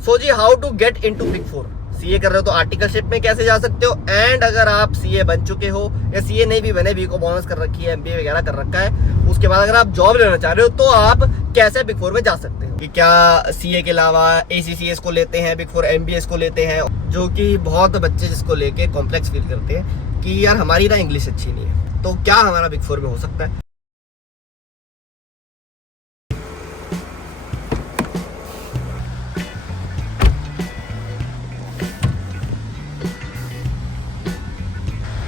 So ji, how to get into big four. CA कर रहे हो तो आर्टिकलशिप में कैसे जा सकते हो, एंड अगर आप सीए बन चुके हो या सीए नहीं भी बने, बीकॉम ऑनर्स कर रखी है, एमबीए वगैरह कर रखा है, उसके बाद अगर आप जॉब लेना चाह रहे हो तो आप कैसे बिग फोर में जा सकते हो। कि क्या सीए के अलावा एसीसीएस को लेते हैं, बिग फोर एमबीएस को लेते हैं, जो कि बहुत बच्चे जिसको लेके कॉम्प्लेक्स फील करते हैं कि यार हमारी ना इंग्लिश अच्छी नहीं है, तो क्या हमारा बिग फोर में हो सकता है।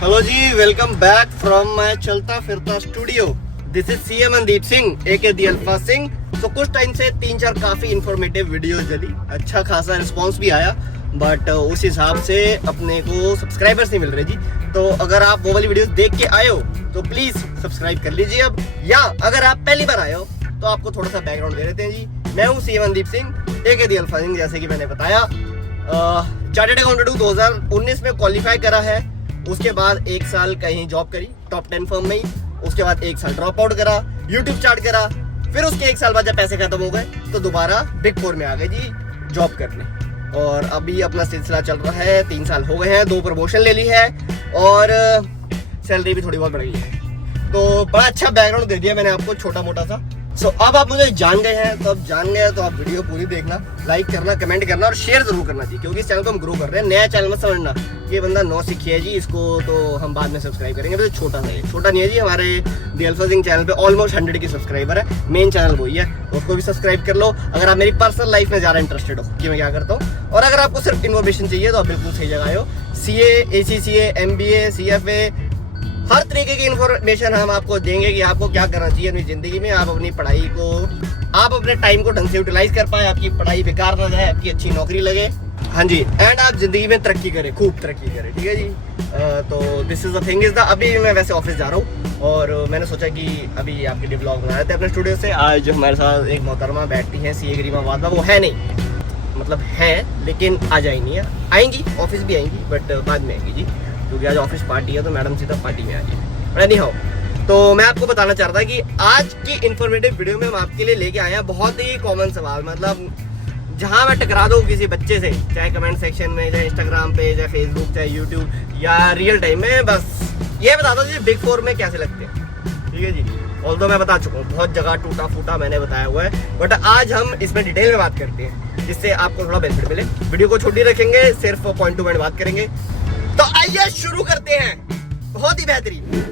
Hello ji, welcome back from my चलता फिरता studio. This is CA Mandeep Singh aka the alpha Singh. तो कुछ टाइम से 3-4 काफी इंफॉर्मेटिव वीडियोस डली, अच्छा खासा रिस्पांस भी आया, बट उस हिसाब से अपने को सब्सक्राइबर्स नहीं मिल रहे जी। तो अगर आप वो वाली वीडियोस देख के आए हो तो प्लीज सब्सक्राइब कर लीजिए अब, या अगर आप पहली बार आए हो तो आपको थोड़ा सा बैकग्राउंड दे देते हैं जी। मैं हूँ CA Mandeep Singh aka the alpha Singh, जैसे कि मैंने बताया चार्टर्ड अकाउंटेंट 2019 में क्वालिफाई करा है। उसके बाद 1 साल कहीं जॉब करी टॉप 10 फर्म में ही, उसके बाद 1 साल ड्रॉप आउट करा, यूट्यूब स्टार्ट करा, फिर उसके 1 साल बाद जब पैसे खत्म हो गए तो दोबारा बिग फोर में आ गए जी जॉब करने। और अभी अपना सिलसिला चल रहा है, 3 साल हो गए हैं, 2 प्रमोशन ले ली है और सैलरी भी थोड़ी बहुत बढ़ गई है। तो बड़ा अच्छा बैकग्राउंड दे दिया मैंने आपको, छोटा मोटा सा। सो अब आप मुझे जान गए हैं, तो अब जान गए तो आप वीडियो पूरी देखना, लाइक करना, कमेंट करना और शेयर जरूर करना चाहिए, क्योंकि इस चैनल को हम ग्रो कर रहे हैं। नया चैनल में समझना, ये बंदा नौ सीखिए जी, इसको तो हम बाद में सब्सक्राइब करेंगे। तो छोटा सा है, छोटा नहीं है जी, हमारे दी अल्फा सिंह चैनल पे ऑलमोस्ट 100 की सब्सक्राइबर है, मेन चैनल वही है, उसको भी सब्सक्राइब कर लो अगर आप मेरी पर्सनल लाइफ में ज़्यादा इंटरेस्टेड हो कि मैं क्या करता हूँ। और अगर आपको सिर्फ इन्फॉर्मेशन चाहिए तो आप बिल्कुल सही जगह आए हो। सीए, एसीसीए, एमबीए, सीएफए, हर तरीके की इन्फॉर्मेशन हम आपको देंगे कि आपको क्या करना चाहिए अपनी जिंदगी में। आप अपनी पढ़ाई को, आप अपने टाइम को ढंग से यूटिलाइज कर पाए, आपकी पढ़ाई बेकार ना जाए, आपकी अच्छी नौकरी लगे, हाँ जी, एंड आप जिंदगी में तरक्की करें, खूब तरक्की करें, ठीक है जी। तो this is the thing is the. अभी मैं वैसे ऑफिस जा रहा हूँ और मैंने सोचा कि अभी आपके लिए ब्लॉग बना रहे थे अपने स्टूडियो से। आज हमारे साथ एक मोहतरमा बैठती हैं, सीए गरिमा वाधवा, वो है नहीं, मतलब है लेकिन आ जाएंगी, आएंगी, ऑफिस भी आएंगी, बट बाद में आएंगी जी, क्योंकि आज ऑफिस पार्टी है तो मैडम सीधा पार्टी में आ गई। एनी हाउ, तो मैं आपको बताना चाह रहा था कि आज की इन्फॉर्मेटिव वीडियो में हम आपके लिए लेके आए हैं बहुत ही कॉमन सवाल, मतलब जहां मैं टकरा दूं किसी बच्चे से, चाहे कमेंट सेक्शन में, चाहे इंस्टाग्राम पे, चाहे फेसबुक, चाहे यूट्यूब या रियल टाइम में, बस ये बता दो जी बिग फोर में कैसे लगते हैं, ठीक है जी। ऑल्दो मैं बता चुका हूँ, बहुत जगह टूटा फूटा मैंने बताया हुआ है, बट आज हम इसमें डिटेल में बात करते हैं जिससे आपको थोड़ा बेनिफिट मिले। वीडियो को छोटी रखेंगे, सिर्फ पॉइंट टू पॉइंट बात करेंगे। तो आइए शुरू करते हैं, बहुत ही बेहतरीन।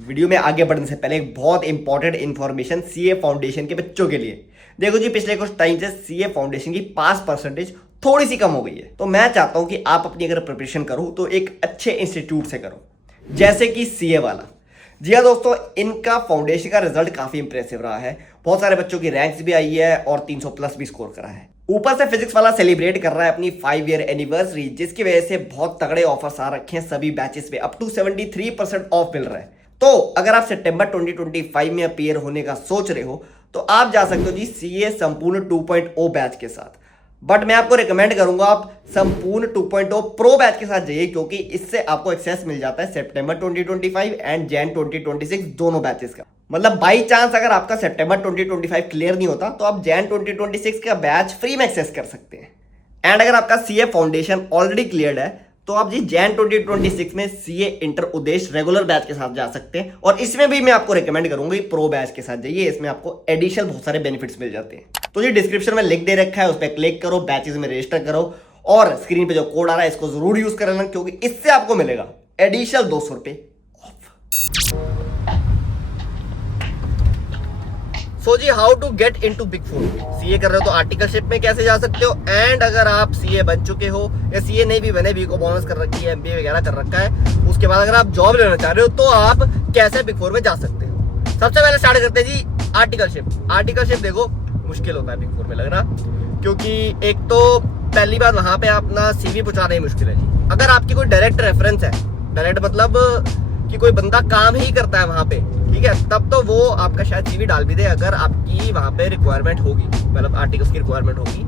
वीडियो में आगे बढ़ने से पहले एक बहुत इंपॉर्टेंट इंफॉर्मेशन सीए फाउंडेशन के बच्चों के लिए। देखो जी, पिछले कुछ टाइम से सीए फाउंडेशन की पास परसेंटेज थोड़ी सी कम हो गई है, तो मैं चाहता हूं कि आप अपनी अगर प्रिपरेशन करो तो एक अच्छे इंस्टीट्यूट से करो, जैसे कि सीए वाला। जी हाँ दोस्तों, इनका फाउंडेशन का रिजल्ट काफी इंप्रेसिव रहा है, बहुत सारे बच्चों की रैंक्स भी आई है और 300 प्लस भी स्कोर करा है। ऊपर से फिजिक्स वाला सेलिब्रेट कर रहा है अपनी 5 ईयर एनिवर्सरी, जिसकी वजह से बहुत तगड़े ऑफर्स आ रखे हैं सभी बैचेस पे, अप टू 73% ऑफ मिल रहा है। तो अगर आप सितंबर 2025 में अपीयर होने का सोच रहे हो तो आप जा सकते हो जी सीए संपूर्ण 2.0 बैच के साथ। बट मैं आपको रिकमेंड करूंगा आप संपूर्ण 2.0 प्रो बैच के साथ जाइए, क्योंकि इससे आपको एक्सेस मिल जाता है सितंबर 2025 एंड जैन 2026 दोनों बैचेस का। मतलब बाई चांस अगर आपका सितंबर 2025 क्लियर नहीं होता तो आप जैन 2026 का बैच फ्री में एक्सेस कर सकते हैं। एंड अगर आपका सीए फाउंडेशन ऑलरेडी क्लियर्ड है तो आप जी जैन 2026 में सीए इंटर उद्देश्य रेगुलर बैच के साथ जा सकते हैं, और इसमें भी मैं आपको रिकमेंड करूंगा प्रो बैच के साथ जाइए, इसमें आपको एडिशनल बहुत सारे बेनिफिट्स मिल जाते हैं। तो ये डिस्क्रिप्शन में लिंक दे रखा है, उस पर क्लिक करो, बैचेस में रजिस्टर करो, और स्क्रीन पे जो कोड आ रहा है इसको जरूर यूज कर लेना, क्योंकि इससे आपको मिलेगा एडिशनल 200 रुपए off. So ji, how to get into big four. CA कर रहे हो तो आर्टिकलशिप में कैसे जा सकते हो, एंड अगर आप सीए बन चुके हो या सीए नहीं भी बने, बीकॉम ऑनर्स कर रखी है, एमबीए वगैरह कर रखा है, उसके बाद अगर आप जॉब लेना चाह रहे हो तो आप कैसे बिग फोर में जा सकते हो। सबसे पहले स्टार्ट करते हैं जी आर्टिकलशिप। आर्टिकलशिप देखो मुश्किल होता है बिग फोर में लगना, क्योंकि एक तो पहली बात वहां पे अपना सीवी पहुंचाना ही मुश्किल है जी। अगर आपकी कोई डायरेक्ट रेफरेंस है, डायरेक्ट मतलब कि कोई बंदा काम ही करता है वहां पे, ठीक है, तब तो वो आपका शायद सीवी डाल भी दे अगर आपकी वहां पे रिक्वायरमेंट होगी, मतलब आर्टिकल्स की रिक्वायरमेंट होगी।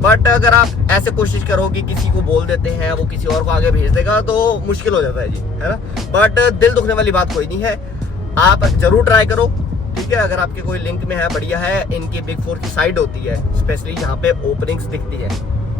बट अगर आप ऐसे कोशिश करो कि किसी को बोल देते हैं, वो किसी और को आगे भेज देगा, तो मुश्किल हो जाता है जी, है ना। बट दिल दुखने वाली बात कोई नहीं है, आप जरूर ट्राई करो, ठीक है। अगर आपके कोई लिंक में है, बढ़िया है, इनकी बिग फोर की साइट होती है स्पेशली जहाँ पे ओपनिंग्स दिखती है,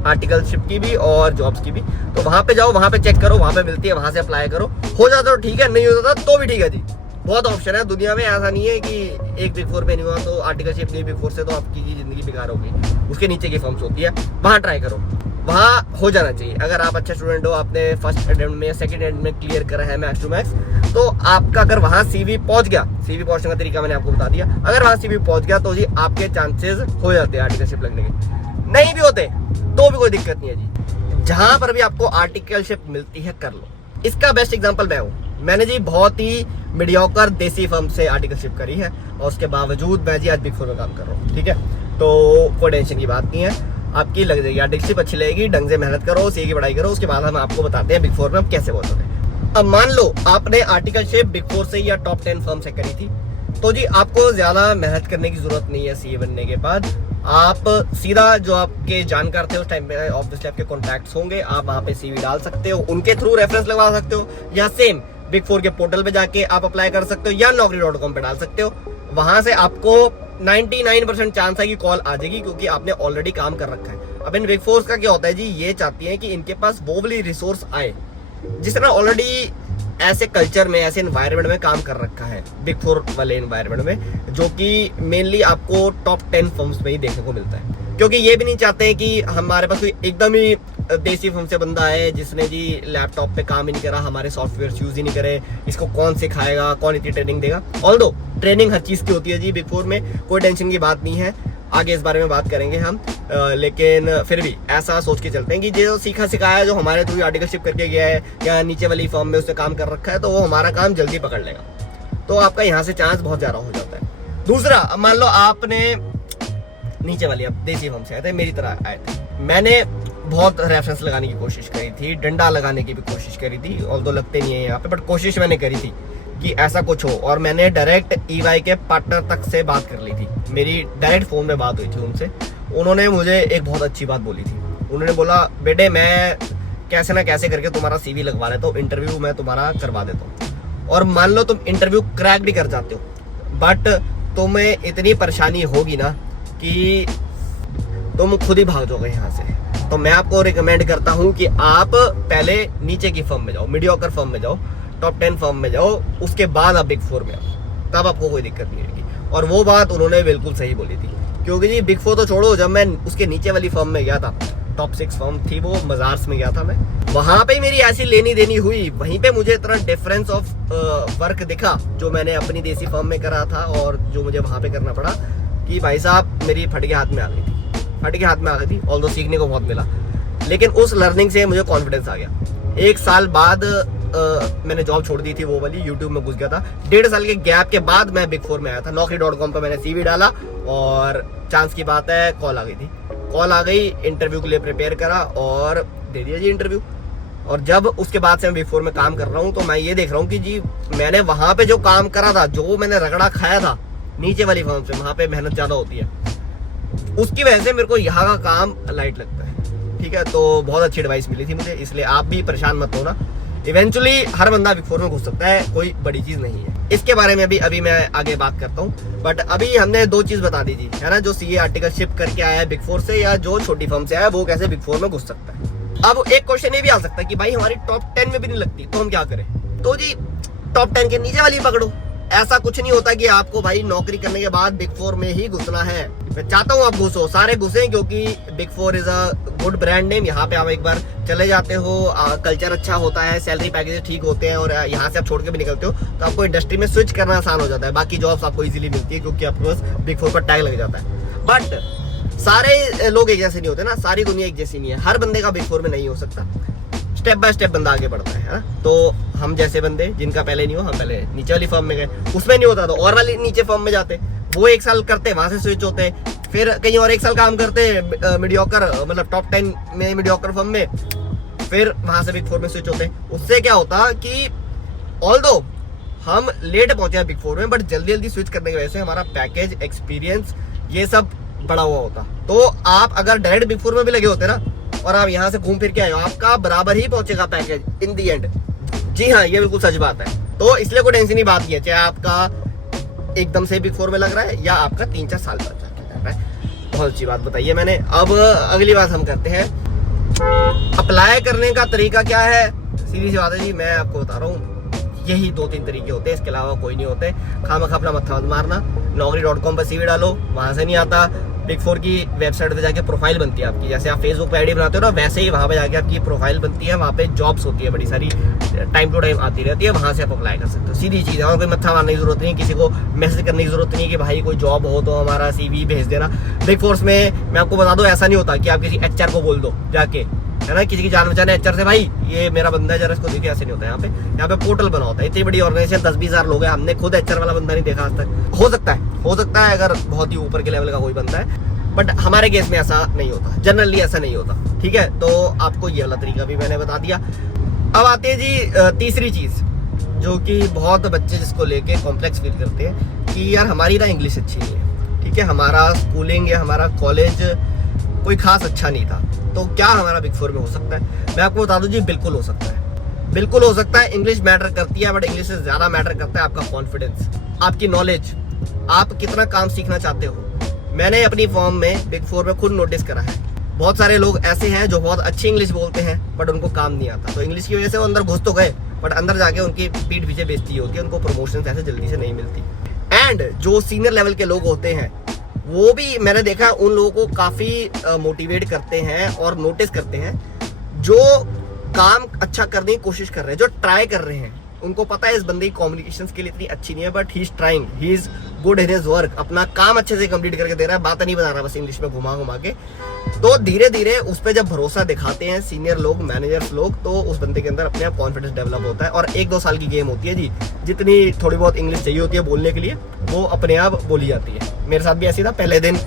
आर्टिकलशिप की भी और जॉब्स की भी। तो वहां पे जाओ, वहां पे चेक करो, वहां पे मिलती है, वहां से अप्लाई करो। हो जाता तो ठीक है, नहीं हो जाता तो भी ठीक है जी। बहुत ऑप्शन है दुनिया में, ऐसा नहीं है कि एक बिग फोर में नहीं हुआ तो आर्टिकलशिप नहीं, बिग फोर से तो आपकी जिंदगी बेकार होगी। उसके नीचे की फर्म्स होती है, वहां ट्राई करो, वहां हो जाना चाहिए। अगर आप अच्छा स्टूडेंट हो, आपने फर्स्ट अटेम्प्ट में या सेकंड अटेम्प्ट में क्लियर करा है मैक्स टू मैक्स, तो आपका अगर वहां सीवी पहुंच गया, सीवी पहुंचने का तरीका मैंने आपको बता दिया, अगर वहां सीवी पहुंच गया तो जी आपके चांसेस हो जाते हैं आर्टिकलशिप लगने के। नहीं भी होते तो भी कोई दिक्कत नहीं है जी। जहां पर भी आपको आर्टिकलशिप मिलती है कर लो। इसका बेस्ट एग्जांपल मैं हूं। मैंने जी बहुत ही मीडियोकर देसी फर्म से आर्टिकलशिप करी है और उसके बावजूद मैं जी आज बिग फोर में काम कर रहा हूँ। ठीक है, तो कोई टेंशन की बात नहीं है, आपकी लग जाएगी आर्टिकलशिप, अच्छी लगेगी। ढंग से मेहनत करो, सी की पढ़ाई करो, उसके बाद हम आपको बताते हैं बिग फोर में हम कैसे पहुंच सकते हैं। अब मान लो आपने आर्टिकलशिप बिग फोर से या टॉप 10 फर्म से करी थी, तो जी आपको ज्यादा मेहनत करने की जरूरत नहीं है। सीए बनने के बाद आप सीधा जो आपके जानकार थे उस टाइम पे, ऑब्वियसली आपके कॉन्टैक्ट्स होंगे, आप वहां पे सीवी डाल सकते हो, उनके थ्रू रेफरेंस लगवा सकते हो, या सेम बिग फोर के पोर्टल पे जाके आप अप्लाई कर सकते हो, या naukri.com पे डाल सकते हो। वहां से आपको 99% चांस है कि कॉल आ जाएगी, क्योंकि आपने ऑलरेडी काम कर रखा है। अब इन बिग फोर्स का क्या होता है जी, ये चाहती है कि इनके पास वो वाली रिसोर्स आए जिस तरह ऑलरेडी ऐसे कल्चर में, ऐसे एनवायरनमेंट में काम कर रखा है, बिग फोर वाले एनवायरनमेंट में, जो कि मेनली आपको टॉप 10 फर्म्स में ही देखने को मिलता है। क्योंकि ये भी नहीं चाहते हैं कि हमारे पास कोई एकदम ही देसी फर्म से बंदा है जिसने जी लैपटॉप पे काम ही नहीं करा, हमारे सॉफ्टवेयर यूज ही नहीं करे, इसको कौन सिखाएगा, कौन इतनी ट्रेनिंग देगा। ऑल्दो ट्रेनिंग हर चीज की होती है जी बिग फोर में, कोई टेंशन की बात नहीं है, आगे इस बारे में बात करेंगे हम। लेकिन फिर भी ऐसा सोच के चलते हैं कि जो सीखा सिखाया, जो हमारे थ्रू आर्टिकलशिप करके गया है या नीचे वाली फर्म में उसने काम कर रखा है, तो वो हमारा काम जल्दी पकड़ लेगा, तो आपका यहाँ से चांस बहुत ज्यादा हो जाता है। दूसरा, मान लो आपने नीचे वाली अब देसी फर्म से आए थे, मेरी तरह आए थे, मैंने बहुत रेफरेंस लगाने की कोशिश करी थी, डंडा लगाने की भी कोशिश करी थी, ऑल्दो लगते नहीं है यहाँ पे, बट कोशिश मैंने करी थी कि ऐसा कुछ हो। और मैंने डायरेक्ट ईवाई के पार्टनर तक से बात कर ली थी, मेरी डायरेक्ट फोन में बात हुई थी उनसे। उन्होंने मुझे एक बहुत अच्छी बात बोली थी। उन्होंने बोला, बेटे मैं कैसे ना कैसे करके तुम्हारा सीवी लगवा लेता हूँ, इंटरव्यू मैं तुम्हारा करवा देता हूँ, और मान लो तुम इंटरव्यू क्रैक भी कर जाते हो, बट तुम्हें इतनी परेशानी होगी ना कि तुम खुद ही भाग जाओगे यहाँ से। तो मैं आपको रिकमेंड करता हूँ कि आप पहले नीचे की फर्म में जाओ, मीडियोकर फर्म में जाओ, टॉप 10 फर्म में जाओ, उसके बाद आप बिग फोर में आओ, तब आपको कोई दिक्कत नहीं होगी। और वो बात उन्होंने बिल्कुल सही बोली थी, क्योंकि जी बिग फोर तो छोड़ो, जब मैं उसके नीचे वाली फर्म में गया था, टॉप 6 फर्म थी वो, मजार्स में गया था मैं, वहां पे मेरी ऐसी लेनी देनी हुई, वहीं पे मुझे इतना डिफरेंस ऑफ वर्क दिखा जो मैंने अपनी देसी फर्म में करा था और जो मुझे वहां पे करना पड़ा, कि भाई साहब मेरी फट के हाथ में आ गई थी, ऑल्दो सीखने को बहुत मिला। लेकिन उस लर्निंग से मुझे कॉन्फिडेंस आ गया। 1 साल बाद मैंने जॉब छोड़ दी थी वो वाली, यूट्यूब में घुस गया था। 1.5 साल के गैप के बाद मैं बिग फोर में आया था। naukri.com पर मैंने सीवी डाला और चांस की बात है कॉल आ गई थी। कॉल आ गई, इंटरव्यू के लिए प्रिपेयर करा और दे दिया जी इंटरव्यू। और जब उसके बाद से मैं बिग फोर में काम कर रहा हूँ, तो मैं ये देख रहा हूँ कि जी मैंने वहां पे जो काम करा था, जो मैंने रगड़ा खाया था नीचे वाली फर्म से, वहां पे मेहनत ज्यादा होती है, उसकी वजह से मेरे को यहाँ का काम लाइट लगता है। ठीक है, तो बहुत अच्छी एडवाइस मिली थी मुझे, इसलिए आप भी परेशान मत होना। इवेंचुअली हर बंदा बिग फोर में घुस सकता है, कोई बड़ी चीज नहीं है। इसके बारे में अभी मैं आगे बात करता हूँ, बट अभी हमने 2 चीज बता दी थी, है ना, जो सीए आर्टिकलशिप करके आया है बिग फोर से, या जो छोटी फर्म से आया है, वो कैसे बिग फोर में घुस सकता है। अब एक क्वेश्चन ये भी आ सकता है कि भाई हमारी टॉप 10 में भी नहीं लगती, तो हम क्या करें? तो जी टॉप 10 के नीचे वाली पकड़ो। ऐसा कुछ नहीं होता कि आपको भाई नौकरी करने के बाद बिग फोर में ही घुसना है। मैं चाहता हूँ आप घुसो, सारे घुसे, क्योंकि big four is a good brand name. यहाँ पे आप एक बार चले जाते हो, कल्चर अच्छा होता है, सैलरी पैकेज ठीक होते हैं, और यहाँ से आप छोड़ के भी निकलते हो तो आपको इंडस्ट्री में स्विच करना आसान हो जाता है। बाकी जॉब्स आपको इजीली मिलती है, क्योंकि आपके पास बिग फोर पर टैग लग जाता है। बट सारे लोग एक जैसे नहीं होते ना, सारी दुनिया एक जैसी नहीं है, हर बंदे का बिग फोर में नहीं हो सकता। स्टेप बाय स्टेप बंदा आगे बढ़ता है ना। तो हम जैसे बंदे जिनका पहले नहीं हो, हम पहले नीचे वाली फर्म में गए, उसमें नहीं होता तो और वाली नीचे फर्म में जाते, वो 1 साल करते, वहां से स्विच होते, फिर कहीं और 1 साल काम करते मीडियोकर, मतलब टॉप 10 में मीडियोकर फर्म में, फिर वहां से बिग फोर में स्विच होते। उससे क्या होता कि ऑल्दो हम लेट पहुंचे बिग फोर में, बट जल्दी जल्दी स्विच करने की वजह से हमारा पैकेज, एक्सपीरियंस, ये सब बढ़ा हुआ होता। तो आप अगर डायरेक्ट बिग फोर में भी लगे होते ना, और आप यहाँ से घूम फिर के आए हो, आपका बराबर ही पहुंचेगा पैकेज इन दी एंड। जी हाँ, ये बिल्कुल सच बात है। तो इसलिए कोई टेंशन की बात नहीं है, चाहे आपका एकदम से बिग फोर में लग रहा है या आपका 3-4 साल बाद जाके लग रहा है। बहुत अच्छी बात बताई है मैंने। अब अगली बात हम करते हैं अप्लाई करने का तरीका क्या है? सीधी सी बात है जी, मैं आपको बता रहा हूँ, यही 2-3 तरीके होते हैं, इसके अलावा कोई नहीं होते। खामखा अपना मत्था मत मारना। naukri.com पर CV डालो, वहां से नहीं आता। बिग 4 की वेबसाइट पे जाके प्रोफाइल बनती है आपकी, जैसे आप फेसबुक पे आईडी बनाते हो ना, वैसे ही वहां पे जाके आपकी प्रोफाइल बनती है। वहां पे जॉब्स होती है बड़ी सारी, टाइम टू टाइम आती रहती है, वहां से आप अप्लाई कर सकते हो। सीधी चीज है, और कोई मत्था मारने की जरूरत नहीं, किसी को मैसेज करने की जरूरत नहीं कि भाई कोई जॉब हो तो हमारा CV भेज देना। बिग 4 में मैं आपको बता दूं, ऐसा नहीं होता कि आप किसी HR को बोल दो जाके, है ना, किसी की जान बचाने HR से, भाई ये मेरा बंदा है जरा इसको देखिए, ऐसे नहीं होता। यहाँ पे पोर्टल बना होता है। इतनी बड़ी ऑर्गेनाइजेशन, 10-20 हजार लोग हैं, हमने खुद HR वाला बंदा नहीं देखा आज तक। हो सकता है अगर बहुत ही ऊपर के लेवल का कोई बंदा है, बट हमारे केस में ऐसा नहीं होता, जनरली ऐसा नहीं होता। ठीक है, तो आपको ये वाला तरीका भी मैंने बता दिया। अब आते हैं जी तीसरी चीज, जो कि बहुत बच्चे जिसको लेके कॉम्प्लेक्स फील करते हैं कि यार हमारी ना इंग्लिश अच्छी नहीं है। ठीक है, हमारा स्कूलिंग या हमारा कॉलेज कोई खास अच्छा नहीं था, तो क्या हमारा बिग 4 में हो सकता है? मैं आपको बता दूं जी, बिल्कुल हो सकता है, बिल्कुल हो सकता है। इंग्लिश मैटर करती है, बट इंग्लिश से ज्यादा मैटर करता है आपका कॉन्फिडेंस, आपकी नॉलेज, आप कितना काम सीखना चाहते हो। मैंने अपनी फॉर्म में बिग 4 में खुद नोटिस करा है, बहुत सारे लोग ऐसे हैं जो बहुत अच्छी इंग्लिश बोलते हैं बट उनको काम नहीं आता। तो इंग्लिश की वजह से वो अंदर घुस तो गए, बट अंदर जाके उनकी पीठ पीछे बेइज्जती होती है, उनको प्रमोशन ऐसे जल्दी से नहीं मिलती। एंड जो सीनियर लेवल के लोग होते हैं, वो भी मैंने देखा है, उन लोगों को काफी मोटिवेट करते हैं और नोटिस करते हैं जो काम अच्छा करने की कोशिश कर रहे हैं, जो ट्राई कर रहे हैं। उनको पता है इस बंदे की कम्युनिकेशन स्किल इतनी अच्छी नहीं है, but he is trying, he is good in his work, अपना काम अच्छे से कंप्लीट करके दे रहा है, बात नहीं बना रहा बस इंग्लिश में घुमा घुमा के। तो धीरे धीरे उस पर जब भरोसा दिखाते हैं सीनियर लोग, मैनेजर्स लोग, तो उस बंदे के अंदर अपने आप कॉन्फिडेंस डेवलप होता है। और 1-2 साल की गेम होती है जी, जितनी थोड़ी बहुत इंग्लिश चाहिए होती है बोलने के लिए, वो अपने आप बोली जाती है। मेरे साथ भी ऐसी था, पहले दिन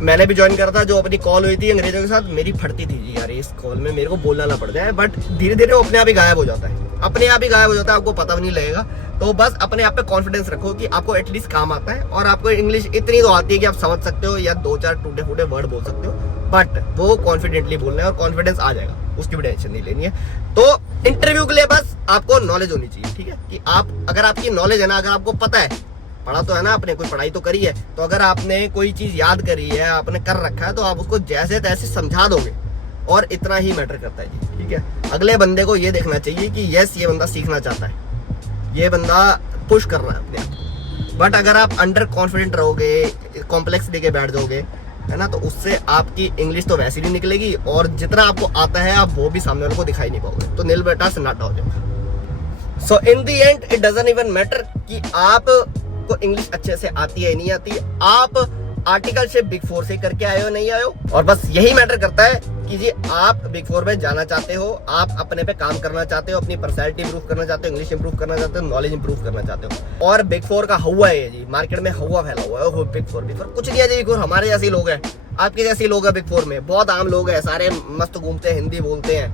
मैंने भी ज्वाइन करा था, जो अपनी कॉल हुई थी अंग्रेजों के साथ, मेरी फटती थी जी, यार इस कॉल में मेरे को बोलना ना पड़ जाए, बट धीरे धीरे वो अपने आप ही गायब हो जाता है, अपने आप ही गायब हो जाता है, आपको पता भी नहीं लगेगा। तो बस अपने आप पे कॉन्फिडेंस रखो कि आपको एटलीस्ट काम आता है, और आपको इंग्लिश इतनी तो आती है कि आप समझ सकते हो या 2-4 टूटे फूटे वर्ड बोल सकते हो, बट वो कॉन्फिडेंटली बोलना है और कॉन्फिडेंस आ जाएगा, उसकी भी टेंशन नहीं लेनी है। तो इंटरव्यू के लिए बस आपको नॉलेज होनी चाहिए। ठीक है, कि आप, अगर आपकी नॉलेज है ना, अगर आपको पता है, पढ़ा तो है ना आपने, कोई पढ़ाई तो करी है, तो अगर आपने कोई चीज याद करी है, आपने कर रखा है, तो आप उसको जैसे तैसे समझा दोगे, और इतना ही मैटर करता है जी। ठीक है, अगले बंदे को ये देखना चाहिए कि यस ये बंदा सीखना चाहता है, ये बंदा पुश कर रहा है अपने आप। बट अगर आप अंडर कॉन्फिडेंट रहोगे, कॉम्प्लेक्स लेके बैठ जाओगे, है ना, तो उससे आपकी इंग्लिश तो वैसे नहीं निकलेगी, और जितना आपको आता है आप वो भी सामने वाले को दिखाई नहीं पाओगे, तो नील बेटा सन्नाटा हो जाएगा। So in the end it doesn't even matter कि आप को इंग्लिश अच्छे से आती है नहीं आती है, आप आर्टिकल से बिग 4 से करके आए हो नहीं आए हो, और बस यही मैटर करता है कि जी आप बिग 4 में जाना चाहते हो, आप अपने पे काम करना चाहते हो, अपनी पर्सनैलिटी इंप्रूव करना चाहते हो, इंग्लिश इंप्रूव करना चाहते हो, नॉलेज इंप्रूव करना चाहते हो। और बिग 4 का हवा है जी, मार्केट में हवा फैला हुआ है, बिग 4 कुछ नहीं है जी। बिग 4 हमारे जैसे लोग हैं, आपके जैसे लोग हैं, बिग 4 में बहुत आम लोग हैं, सारे मस्त घूमते हैं, हिंदी बोलते हैं,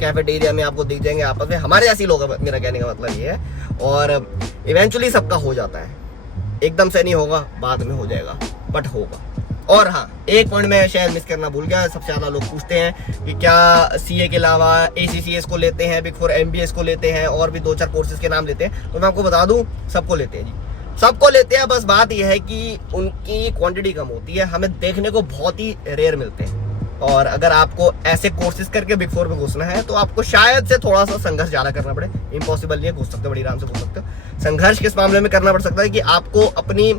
कैफेटेरिया में आपको दिख जाएंगे आपस में, हमारे जैसे लोग हैं, मेरा कहने का मतलब ये है। और इवेंचुअली सबका हो जाता है, एकदम से नहीं होगा, बाद में हो जाएगा, बट होगा। और हाँ, एक पॉइंट मैं शायद मिस करना भूल गया, सबसे ज्यादा लोग पूछते हैं कि क्या CA के अलावा ACCS को लेते हैं बिग 4, MBS को लेते हैं, और भी 2-4 कोर्सेज के नाम लेते हैं। तो मैं आपको बता दूं, सबको लेते हैं जी, सबको लेते हैं। बस बात यह है कि उनकी क्वांटिटी कम होती है, हमें देखने को बहुत ही रेयर मिलते हैं। और अगर आपको ऐसे कोर्सेज करके बिग 4 में घुसना है, तो आपको शायद से थोड़ा सा संघर्ष ज्यादा करना पड़े। इम्पॉसिबल नहीं है, घुस सकते हो, बड़ी आराम से घुस सकते हो। संघर्ष किस मामले में करना पड़ सकता है कि आपको अपनी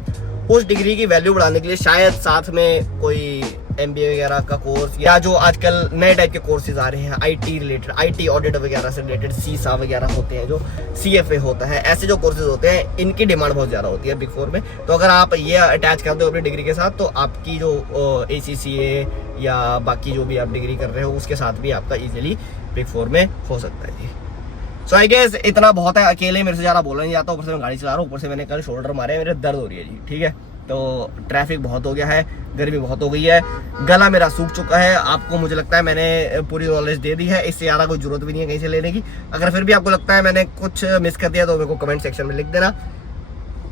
उस डिग्री की वैल्यू बढ़ाने के लिए शायद साथ में कोई MBA वगैरह का कोर्स, या जो आजकल नए टाइप के कोर्सेज आ रहे हैं IT रिलेटेड, IT ऑडिट वगैरह से रिलेटेड, CISA वगैरह होते हैं, जो CFA होता है, ऐसे जो कोर्सेज होते हैं, इनकी डिमांड बहुत ज़्यादा होती है बिग 4 में। तो अगर आप ये अटैच करते हो अपनी डिग्री के साथ, तो आपकी जो ACCA या बाकी जो भी आप डिग्री कर रहे हो, उसके साथ भी आपका ईजिली बिग 4 में हो सकता है जी। सो आई गेस इतना बहुत है। अकेले मेरे से ज़्यादा बोलना नहीं जाता, ऊपर से मैं गाड़ी चला रहा हूँ, ऊपर से मैंने कल शोल्डर मारे, मेरे दर्द हो रही है जी। ठीक है, तो ट्रैफिक बहुत हो गया है, गर्मी बहुत हो गई है, गला मेरा सूख चुका है। आपको मुझे लगता है मैंने पूरी नॉलेज दे दी है, इससे ज़्यादा कोई जरूरत भी नहीं है कहीं से लेने की। अगर फिर भी आपको लगता है मैंने कुछ मिस कर दिया, तो मेरे को कमेंट सेक्शन में लिख देना,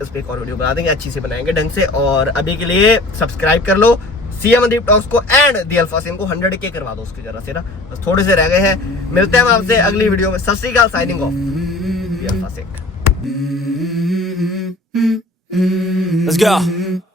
इस पर एक और वीडियो बना देंगे, अच्छी से बनाएंगे ढंग से। और अभी के लिए सब्सक्राइब कर लो CM मनदीप टॉक्स को, एंड दी अल्फा सिंह को 100K करवा दो उसकी जरा से ना, बस थोड़े से रह गए हैं। मिलते हैं हम आपसे अगली वीडियो में। सत श्री अकाल, signing off, the alpha Singh. Let's go.